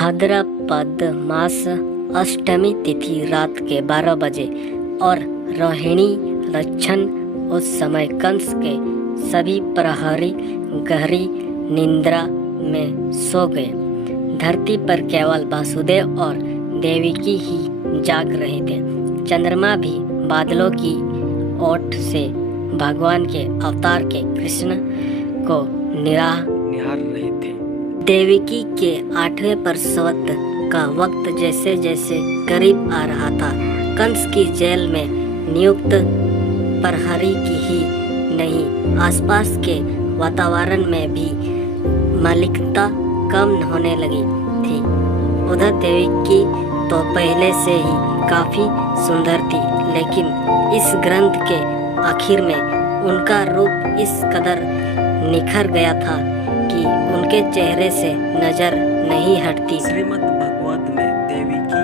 भाद्रपद मास अष्टमी तिथि रात के 12 बजे और रोहिणी लक्षण उस समय कंस के सभी प्रहरी गहरी निद्रा में सो गए। धरती पर केवल वासुदेव और देवकी ही जाग रहे थे। चंद्रमा भी बादलों की ओट से भगवान के अवतार के कृष्ण को निहार रहे थे। देवकी के 8वें प्रसव का वक्त जैसे जैसे करीब आ रहा था, कंस की जेल में नियुक्त प्रहरी की ही नहीं, आसपास के वातावरण में भी मलिकता कम होने लगी थी। उधर देवकी तो पहले से ही काफी सुंदर थी, लेकिन इस ग्रंथ के आखिर में उनका रूप इस कदर निखर गया था कि उनके चेहरे से नजर नहीं हटती। श्रीमद् भागवत में देवकी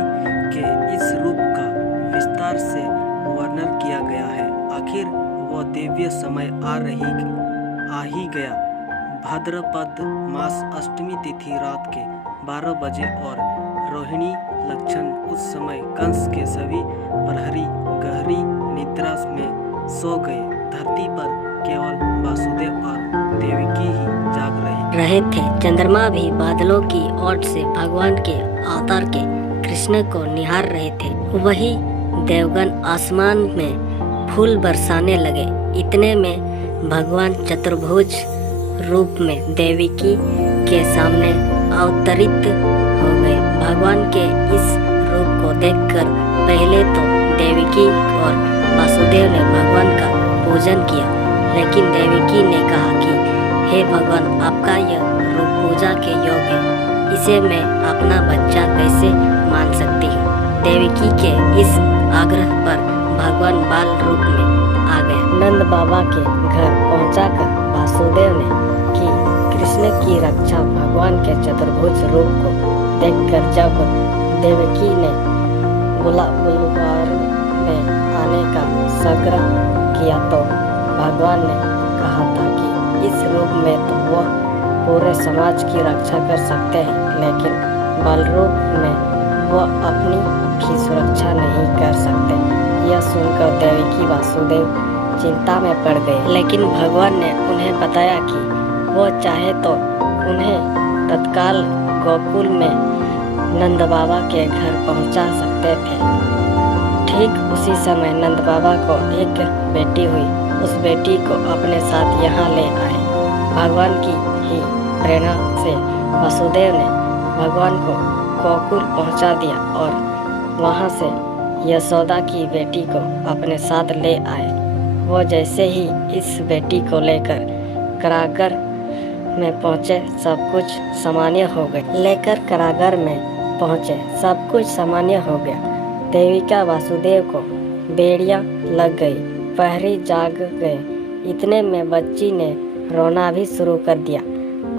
के इस रूप का विस्तार से वर्णन किया गया है। आखिर वह दिव्य समय आ ही गया। भाद्रपद मास अष्टमी तिथि रात के 12 बजे और रोहिणी लक्षण उस समय कंस के सभी प्रहरी गहरी निद्रा में सो गए। धरती पर केवल वासुदेव और देवकी ही जाग रहे थे। चंद्रमा भी बादलों की ओट से भगवान के अवतार के कृष्ण को निहार रहे थे। वही देवगण आसमान में फूल बरसाने लगे। इतने में भगवान चतुर्भुज रूप में देवकी के सामने अवतरित हो गए। भगवान के इस रूप को देखकर पहले तो देवकी और वासुदेव ने भगवान का पूजन किया, लेकिन देवकी ने कहा कि हे भगवान, आपका यह रूप पूजा के योग्य है, इसे मैं अपना बच्चा कैसे मान सकती हूँ। देवकी के इस आग्रह पर भगवान बाल रूप में आ गए। नंद बाबा के घर पहुंचाकर वासुदेव ने की कृष्ण की रक्षा। भगवान के चतुर्भुज रूप को देखकर जब देवकी ने बुलवार में आने का सग्रह किया तो भगवान ने कहा था कि इस रूप में तो वह पूरे समाज की रक्षा कर सकते हैं, लेकिन बाल रूप में वह अपनी की सुरक्षा नहीं कर सकते। यह सुनकर देवकी वासुदेव चिंता में पड़ गए, लेकिन भगवान ने उन्हें बताया कि वो चाहे तो उन्हें तत्काल गोकुल में नंद बाबा के घर पहुंचा सकते थे। ठीक उसी समय नंद बाबा को एक बेटी हुई। उस बेटी को अपने साथ यहाँ ले आए। भगवान की ही प्रेरणा से वासुदेव ने भगवान को गोकुल पहुंचा दिया और वहाँ से यशोदा की बेटी को अपने साथ ले आए। वो जैसे ही इस बेटी को लेकर कारागार में पहुँचे, सब कुछ सामान्य हो गया। कारागार में पहुँचे, सब कुछ सामान्य हो गया। देविका वासुदेव को बेड़ियाँ लग गई, प्रहरी जाग गए। इतने में बच्ची ने रोना भी शुरू कर दिया।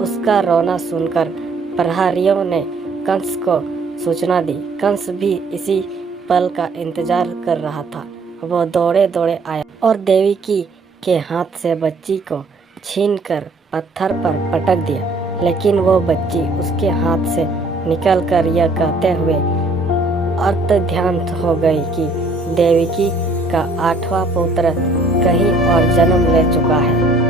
उसका रोना सुनकर प्रहरियों ने कंस को सूचना दी। कंस भी इसी पल का इंतजार कर रहा था। वो दौड़े दौड़े आया और देवकी के हाथ से बच्ची को छीनकर पत्थर पर पटक दिया, लेकिन वो बच्ची उसके हाथ से निकलकर यह कहते हुए अर्धध्यान हो गई कि देवकी का 8वां पुत्र कहीं और जन्म ले चुका है।